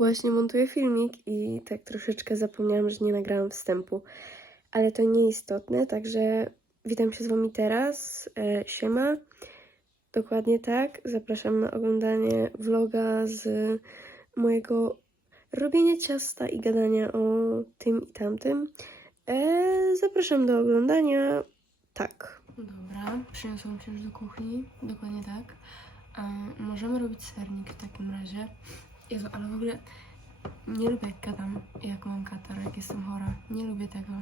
Właśnie montuję filmik i tak troszeczkę zapomniałam, że nie nagrałam wstępu. Ale to nieistotne, także witam się z Wami teraz. E, siema. Dokładnie tak. Zapraszam na oglądanie vloga z mojego robienia ciasta i gadania o tym i tamtym. E, zapraszam do oglądania. Tak. Dobra, przyniosłam się już do kuchni, dokładnie tak. E, możemy robić sernik w takim razie. Jezu, ale w ogóle nie lubię jak gadam, jak mam katar, jak jestem chora. Nie lubię tego.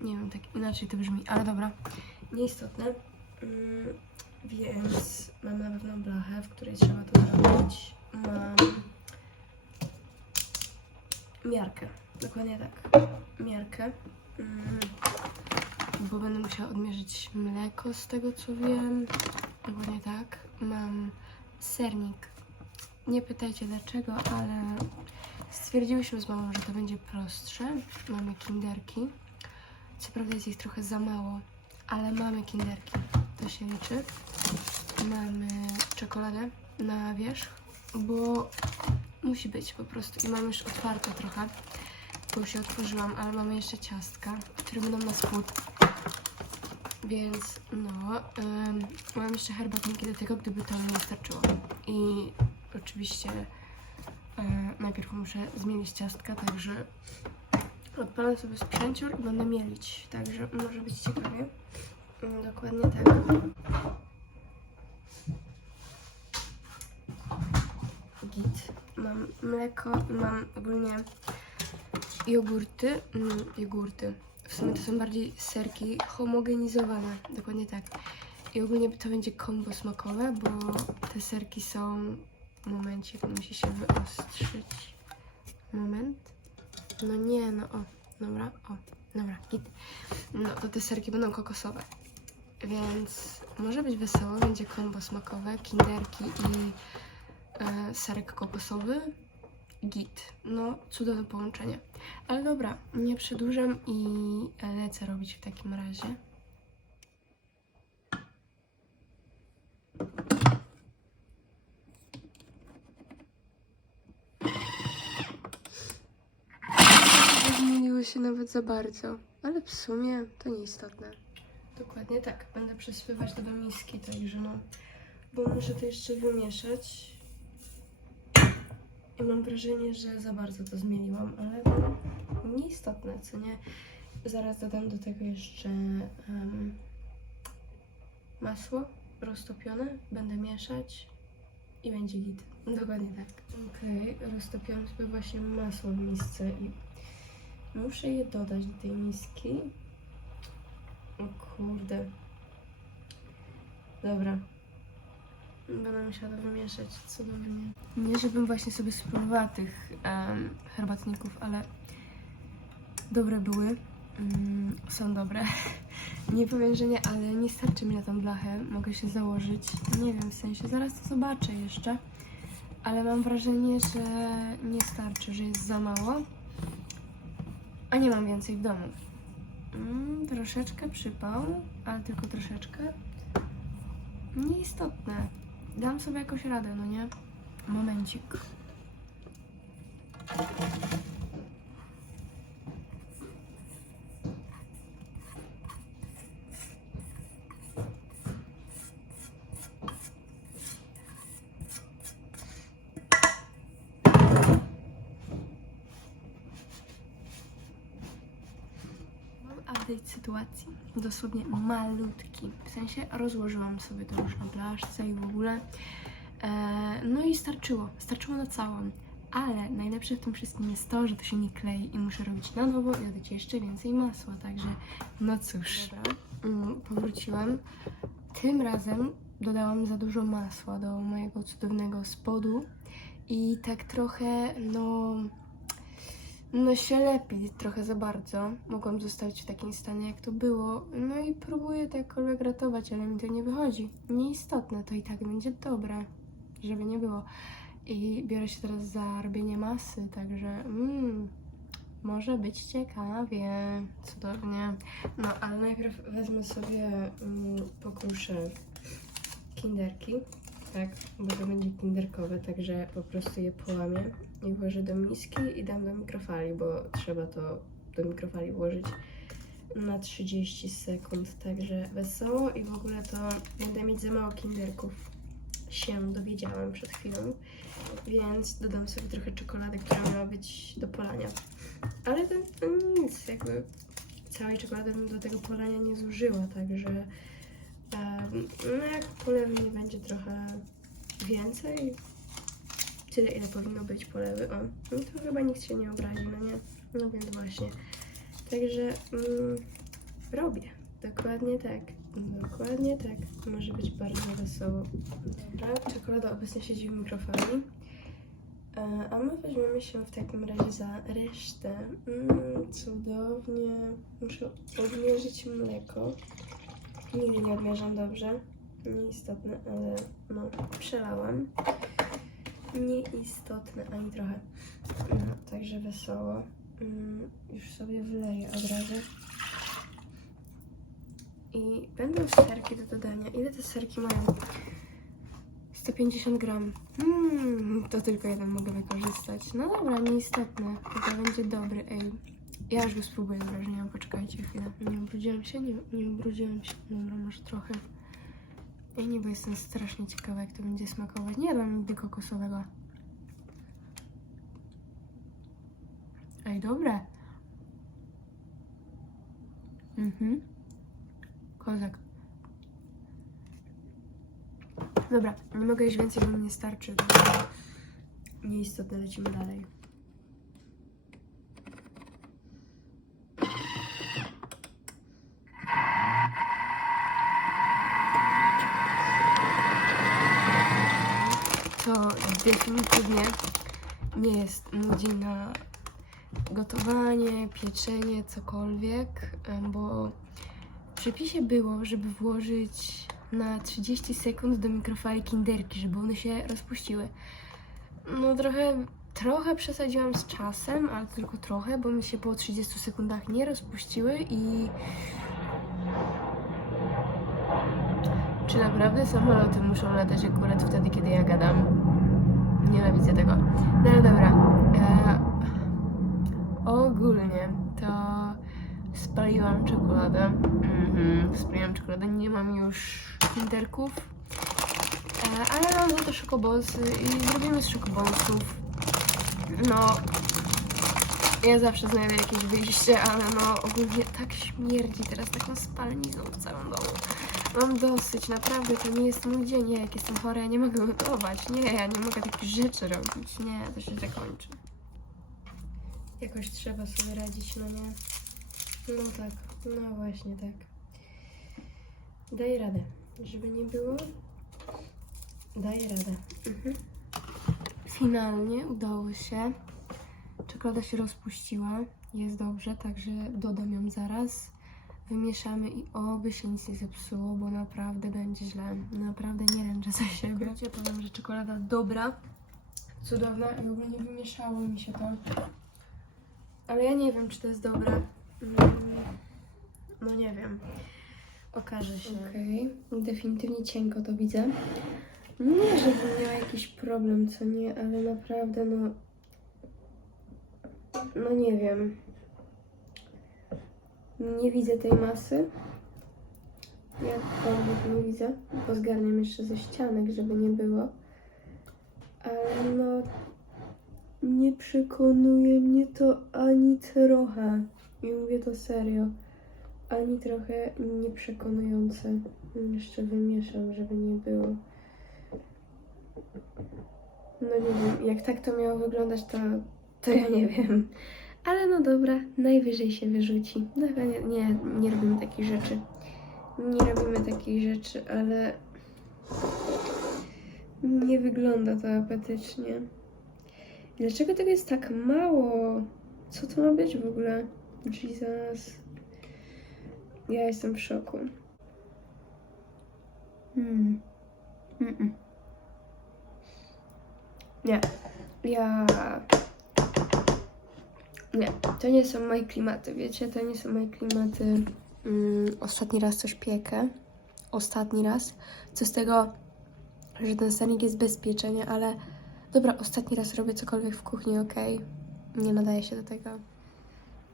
Nie wiem, tak inaczej to brzmi, ale dobra. Nieistotne. Mm, więc mam na pewno blachę, w której trzeba to zrobić. Mam miarkę, dokładnie tak. Miarkę. Mm, bo będę musiała odmierzyć mleko z tego co wiem. Dokładnie tak. Mam sernik. Nie pytajcie dlaczego, ale stwierdziłyśmy z mamą, że to będzie prostsze. Mamy kinderki. Co prawda jest ich trochę za mało, ale mamy kinderki. To się liczy. Mamy czekoladę na wierzch, bo musi być po prostu. I mam już otwarte trochę, bo już je otworzyłam, ale mamy jeszcze ciastka, które będą na spód. Więc no, mam jeszcze herbatniki do tego, gdyby to nie starczyło. I oczywiście y, najpierw muszę zmielić ciastka, także odpalę sobie sprzęcior i będę mielić. Także może być ciekawie. Ym, dokładnie tak. Git. Mam mleko i mam ogólnie jogurty. Mm, jogurty. W sumie to są bardziej serki homogenizowane, dokładnie tak. I ogólnie to będzie kombo smakowe, bo te serki są... Momencik, musi się wyostrzyć. Moment. No nie, no o, dobra, o, dobra, git. No to te serki będą kokosowe. Więc może być wesoło, będzie kombo smakowe, kinderki i e, serek kokosowy. Git. No, cudowne połączenie. Ale dobra, nie przedłużam i lecę robić w takim razie. Nie zmieniło się nawet za bardzo, ale w sumie to nieistotne. Dokładnie tak, będę przesypywać to do miski, także no, bo muszę to jeszcze wymieszać. I mam wrażenie, że za bardzo to zmieniłam, ale nieistotne, co nie? Zaraz dodam do tego jeszcze em, masło roztopione, będę mieszać i będzie git. Dokładnie tak. Okej, roztopiłam sobie właśnie masło w misce i muszę je dodać do tej miski. O kurde. Dobra. Będę musiała to wymieszać cudownie. Nie, żebym właśnie sobie spróbowała tych em, herbatników, ale dobre były. Mm, są dobre. nie powiem, że nie, ale nie starczy mi na tą blachę. Mogę się założyć. Nie wiem, w sensie zaraz to zobaczę jeszcze. Ale mam wrażenie, że nie starczy, że jest za mało. A nie mam więcej w domu. Mm, troszeczkę przypał, ale tylko troszeczkę. Nieistotne. Dam sobie jakoś radę, no nie? Momencik. Mam update sytuacji. Dosłownie malutki. W sensie rozłożyłam sobie to już na blaszce i w ogóle. E, no i starczyło. Starczyło na całą. Ale najlepsze w tym wszystkim jest to, że to się nie klei i muszę robić na nowo i dodać jeszcze więcej masła. Także no cóż. Mm, powróciłam. Tym razem dodałam za dużo masła do mojego cudownego spodu i tak trochę, no, no się lepi trochę za bardzo. Mogłam zostawić w takim stanie, jak to było. No i próbuję to jakkolwiek ratować, ale mi to nie wychodzi. Nieistotne, to i tak będzie dobre, żeby nie było. I biorę się teraz za robienie masy, także mm, może być ciekawie. Cudownie. No, ale najpierw wezmę sobie, mm, pokruszę kinderki. Tak, bo to będzie kinderkowe, także po prostu je połamię i włożę do miski i dam do mikrofali, bo trzeba to do mikrofali włożyć na 30 sekund, także wesoło i w ogóle to będę mieć za mało kinderków. Się dowiedziałam przed chwilą, więc dodam sobie trochę czekolady, która miała być do polania. Ale to, to nic, jakby całej czekolady bym do tego polania nie zużyła, także no jak polewy nie będzie trochę więcej, tyle ile powinno być polewy, o, no to chyba nikt się nie obrazi, no nie? No więc właśnie. Także mm, robię. Dokładnie tak. Dokładnie tak. Może być bardzo wesoło. Dobra, czekolada obecnie siedzi w mikrofali. E, A my weźmiemy się w takim razie za resztę. Mm, cudownie. Muszę odmierzyć mleko. Nigdy nie odmierzam dobrze. Nieistotne, ale no, przelałam. Nieistotne ani trochę. No, także wesoło. Mm, już sobie wleję od razu. I będą serki do dodania. Ile te serki mają? 150 gram. Mm, to tylko jeden mogę wykorzystać. No dobra, nieistotne. To będzie dobry, ej. Ja już go spróbuję z poczekajcie chwilę. Nie ubrudziłam się? Nie, nie ubrudziłam się. Dobra, może trochę. Ja nie, bo jestem strasznie ciekawa, jak to będzie smakować. Nie dam nigdy kokosowego. Ej, dobre. Mhm. Kozak. Dobra, nie mogę jeść więcej, bo mi nie starczy. Nieistotne, lecimy dalej. To definitywnie nie jest mój dzień na gotowanie, pieczenie, cokolwiek, bo w przepisie było, żeby włożyć na 30 sekund do mikrofali kinderki, żeby one się rozpuściły. No trochę, trochę przesadziłam z czasem, ale tylko trochę, bo mi się po 30 sekundach nie rozpuściły i... Czy naprawdę samoloty muszą latać akurat wtedy, kiedy ja gadam? Nienawidzę tego. No ale dobra. E, ogólnie to spaliłam czekoladę. Mhm, spaliłam czekoladę. Nie mam już kinderków. E, ale mam to szokobonsy i zrobimy z szokobonsów. No, ja zawsze znajdę jakieś wyjście, ale no ogólnie tak śmierdzi teraz taką spalniną w całym domu. Mam dosyć, naprawdę, to nie jest mój dzień. Ja, jak jestem chora, ja nie mogę gotować. Nie, ja nie mogę takich rzeczy robić. Nie, to się źle kończy. Jakoś trzeba sobie radzić, no nie? No tak, no właśnie tak. Daję radę. Żeby nie było, daję radę. Mhm. Finalnie udało się. Czekolada się rozpuściła. Jest dobrze, także dodam ją zaraz. Wymieszamy i oby się nic nie zepsuło, bo naprawdę będzie źle. Naprawdę nie ręczę za siebie. Ja powiem, że czekolada dobra, cudowna i ogólnie wymieszało mi się to. Ale ja nie wiem, czy to jest dobre. Mm, No nie wiem. Okaże się. Okej, definitywnie cienko to widzę. Nie, żebym miała jakiś problem, co nie, ale naprawdę no... No nie wiem. Nie widzę tej masy. Jakkolwiek nie widzę, bo zgarniam jeszcze ze ścianek, żeby nie było. Ale no... Nie przekonuje mnie to ani trochę. I mówię to serio. Ani trochę nieprzekonujące. Jeszcze wymieszam, żeby nie było. No nie wiem, jak tak to miało wyglądać, to, to ja nie wiem. Ale no dobra, najwyżej się wyrzuci. Dobra, nie, nie, nie robimy takich rzeczy. Nie robimy takich rzeczy, ale nie wygląda to apetycznie. Dlaczego tego jest tak mało? Co to ma być w ogóle? Jesus. Ja jestem w szoku. Hmm. Mm-mm. Nie. Ja. Nie, to nie są moje klimaty, wiecie? To nie są moje klimaty. Mm, ostatni raz coś piekę. Ostatni raz. Co z tego, że ten sernik jest bez pieczenia, ale dobra, ostatni raz robię cokolwiek w kuchni, okej? Nie nadaje się do tego.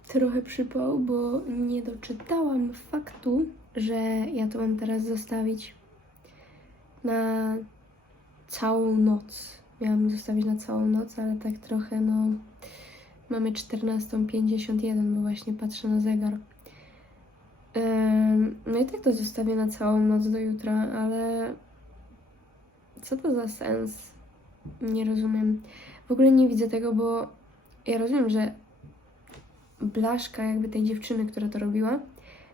Trochę przypał, bo nie doczytałam faktu, że ja to mam teraz zostawić na całą noc. Miałam zostawić na całą noc, ale tak trochę, no. Mamy 14.51, bo właśnie patrzę na zegar. No i tak to zostawię na całą noc do jutra, ale co to za sens? Nie rozumiem. W ogóle nie widzę tego, bo ja rozumiem, że blaszka jakby tej dziewczyny, która to robiła,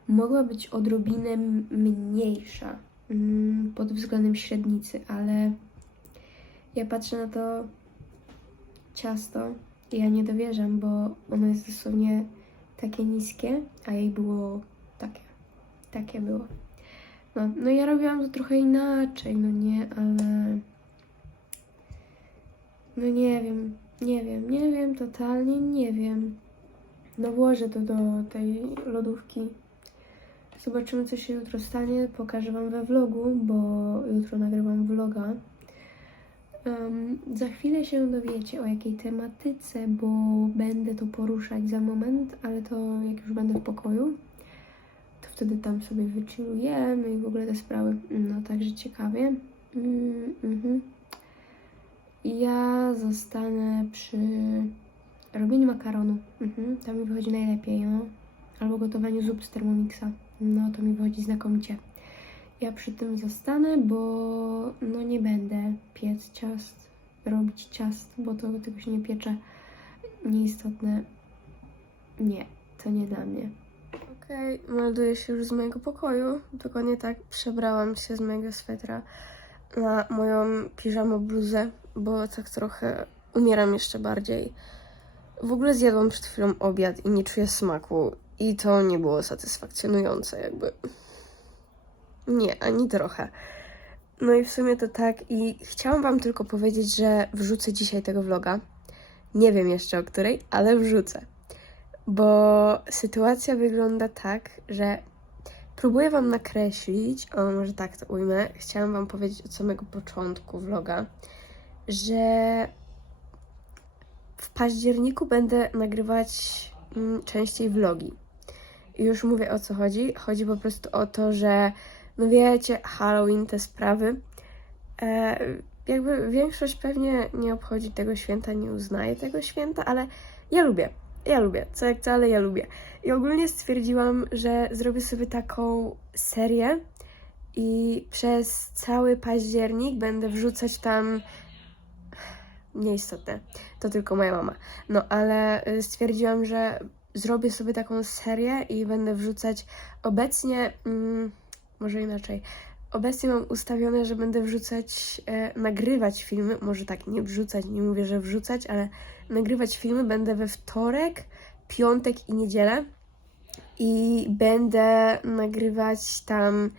mogła być odrobinę mniejsza mm, pod względem średnicy, ale ja patrzę na to ciasto ja nie dowierzam, bo ono jest dosłownie takie niskie, a jej było takie. Takie było. No, no ja robiłam to trochę inaczej, no nie, ale... No nie wiem, nie wiem, nie wiem, totalnie nie wiem. No włożę to do tej lodówki. Zobaczymy, co się jutro stanie. Pokażę Wam we vlogu, bo jutro nagrywam vloga. Em, za chwilę się dowiecie o jakiej tematyce, bo będę to poruszać za moment, ale to jak już będę w pokoju, to wtedy tam sobie wychillujemy i w ogóle te sprawy. No także ciekawie. Mm, mhm. Ja zostanę przy robieniu makaronu. Mhm. To mi wychodzi najlepiej, no. Albo gotowaniu zup z Thermomixa. No to mi wychodzi znakomicie. Ja przy tym zostanę, bo no nie będę piec ciast, robić ciast, bo to tego się nie piecze. Nieistotne. Nie, to nie dla mnie. Okej, melduję się już z mojego pokoju. Dokładnie tak przebrałam się z mojego swetra na moją piżamę bluzę, bo tak trochę umieram jeszcze bardziej. W ogóle zjadłam przed chwilą obiad i nie czuję smaku. I to nie było satysfakcjonujące, jakby. Nie, ani trochę. No i w sumie to tak. I chciałam Wam tylko powiedzieć, że wrzucę dzisiaj tego vloga. Nie wiem jeszcze o której, ale wrzucę. Bo sytuacja wygląda tak, że próbuję Wam nakreślić, o może tak to ujmę, chciałam Wam powiedzieć od samego początku vloga, że w październiku będę nagrywać mm, częściej vlogi. Już mówię o co chodzi. Chodzi po prostu o to, że no wiecie, Halloween, te sprawy. E, jakby większość pewnie nie obchodzi tego święta, nie uznaje tego święta, ale ja lubię. Ja lubię, co jak co, ale ja lubię. I ogólnie stwierdziłam, że zrobię sobie taką serię i przez cały październik będę wrzucać tam. Nieistotne, to tylko moja mama. No ale y, stwierdziłam, że zrobię sobie taką serię i będę wrzucać obecnie. Mm, może inaczej. Obecnie mam ustawione, że będę wrzucać, e, nagrywać filmy. Może tak, nie wrzucać, nie mówię, że wrzucać, ale nagrywać filmy będę we wtorek, piątek i niedzielę. I będę nagrywać tam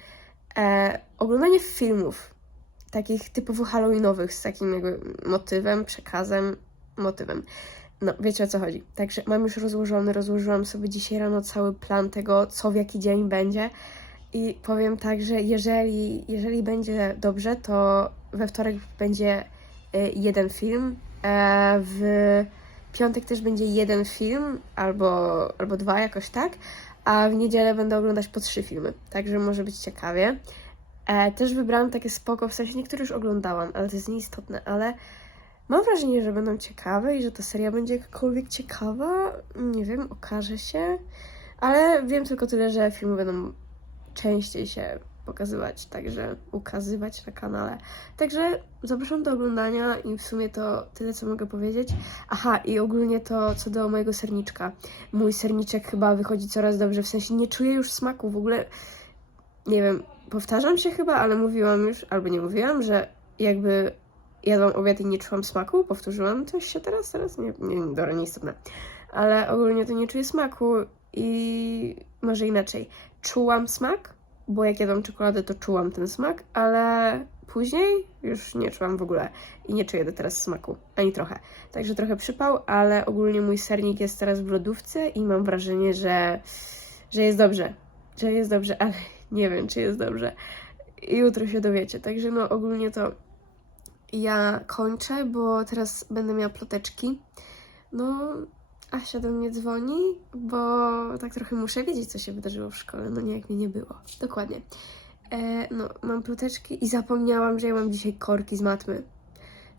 e, oglądanie filmów, takich typowo halloweenowych, z takim jakby motywem, przekazem, motywem. No, wiecie o co chodzi. Także mam już rozłożony, rozłożyłam sobie dzisiaj rano cały plan tego, co w jaki dzień będzie. I powiem tak, że jeżeli, jeżeli będzie dobrze, to we wtorek będzie y, jeden film, e, w piątek też będzie jeden film, albo, albo dwa, jakoś tak, a w niedzielę będę oglądać po trzy filmy, także może być ciekawie. E, też wybrałam takie spoko, w sensie niektóre już oglądałam, ale to jest nieistotne, ale mam wrażenie, że będą ciekawe i że ta seria będzie jakakolwiek ciekawa. Nie wiem, okaże się. Ale wiem tylko tyle, że filmy będą częściej się pokazywać, także ukazywać na kanale. Także zapraszam do oglądania i w sumie to tyle, co mogę powiedzieć. Aha, i ogólnie to co do mojego serniczka. Mój serniczek chyba wychodzi coraz dobrze, w sensie nie czuję już smaku, w ogóle nie wiem, powtarzam się chyba, ale mówiłam już, albo nie mówiłam, że jakby jadłam obiad i nie czułam smaku, powtórzyłam coś się teraz, teraz, nie, nie, dobra, nieistotne. Ale ogólnie to nie czuję smaku i może inaczej. Czułam smak, bo jak jadłam czekoladę, to czułam ten smak, ale później już nie czułam w ogóle i nie czuję do teraz smaku, ani trochę. Także trochę przypał, ale ogólnie mój sernik jest teraz w lodówce i mam wrażenie, że, że jest dobrze. Że jest dobrze, ale nie wiem, czy jest dobrze. I jutro się dowiecie. Także no ogólnie to ja kończę, bo teraz będę miała ploteczki. No, Asia do mnie dzwoni, bo tak trochę muszę wiedzieć, co się wydarzyło w szkole. No nie, jak mnie nie było. Dokładnie. E, no, mam ploteczki i zapomniałam, że ja mam dzisiaj korki z matmy.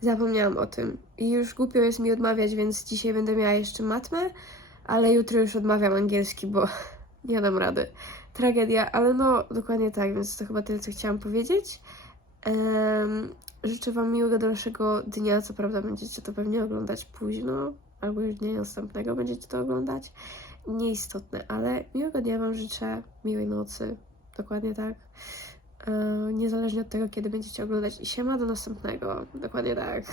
Zapomniałam o tym. I już głupio jest mi odmawiać, więc dzisiaj będę miała jeszcze matmę, ale jutro już odmawiam angielski, bo nie dam rady. Tragedia, ale no dokładnie tak, więc to chyba tyle, co chciałam powiedzieć. Życzę Wam miłego dalszego dnia. Co prawda będziecie to pewnie oglądać późno, albo już dnia następnego będziecie to oglądać. Nieistotne, ale miłego dnia Wam życzę, miłej nocy. Dokładnie tak. E, niezależnie od tego, kiedy będziecie oglądać. I siema do następnego. Dokładnie tak.